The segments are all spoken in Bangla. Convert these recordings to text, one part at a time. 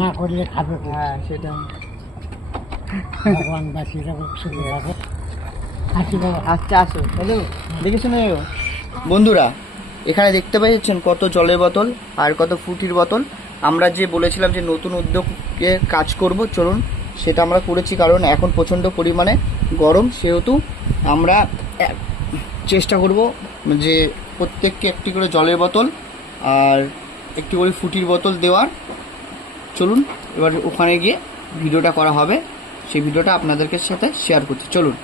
না করলে খাবে হ্যাঁ সেটা ভগবান রাখো সুখে রাখো আসি বাবা। আচ্ছা আসো। হ্যালো দেখে শুনে বন্ধুরা এখানে দেখতে পাচ্ছেন কত জলের বোতল আর কত ফুটির বোতল। আমরা যে বলেছিলাম যে নতুন উদ্যোগে কাজ করব চলুন সেটা আমরা করেছি কারণ এখন প্রচণ্ড পরিমাণে গরম। সেহেতু আমরা চেষ্টা করব যে প্রত্যেককে একটি করে জলের বোতল আর একটি করে ফুটির বোতল দেওয়ার। চলুন, এবার ওখানে গিয়ে ভিডিওটা করা হবে। সেই ভিডিওটা আপনাদেরকে সাথে শেয়ার করছি। চলুন।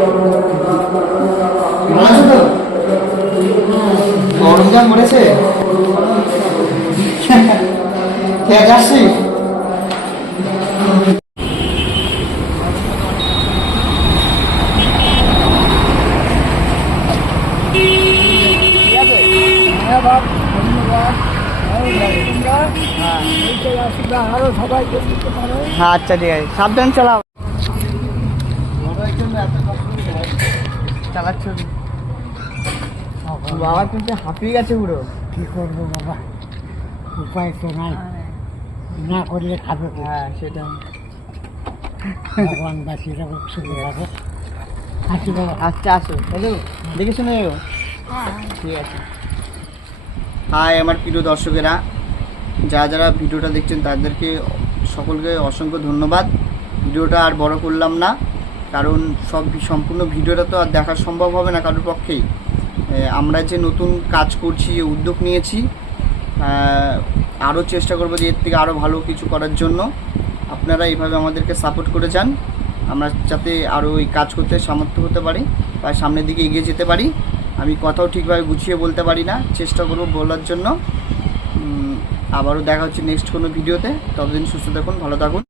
গরম যা দিতে পারো হ্যাঁ আচ্ছা ঠিক আছে। সাবধান চালাও। চালাচ্ছ বাবা। কিন্তু হাঁপিয়ে গেছে পুরো। কি করব বাবা? উপায় তো নাই। না করলে খাবে হ্যাঁ সেটা ভগবান বাঁচিয়ে রাখো সুখে রাখো আসি বাবা। আচ্ছা আসো। হ্যালো দেখে শুনে। ঠিক আছে। হাই আমার প্রিয় দর্শকেরা। যারা যারা ভিডিওটা দেখছেন তাদেরকে সকলকে অসংখ্য ধন্যবাদ। ভিডিওটা আর বড় করলাম না কারণ সব সম্পূর্ণ ভিডিওটা তো আর দেখা সম্ভব হবে না কারোর পক্ষেই। আমরা যে নতুন কাজ করছি, যে উদ্যোগ নিয়েছি আরও চেষ্টা করব যে এর থেকে আরও ভালো কিছু করার জন্য। আপনারা এইভাবে আমাদেরকে সাপোর্ট করে যান। আমরা যাতে আরও এই কাজ করতে সামর্থ্য হতে পারি বা সামনের দিকে এগিয়ে যেতে পারি। আমি কথাও ঠিকভাবে গুছিয়ে বলতে পারি না, চেষ্টা করব বলার জন্য। আবারও দেখা হচ্ছে নেক্সট কোনো ভিডিওতে ততদিন সুস্থ থাকুন, ভালো থাকুন।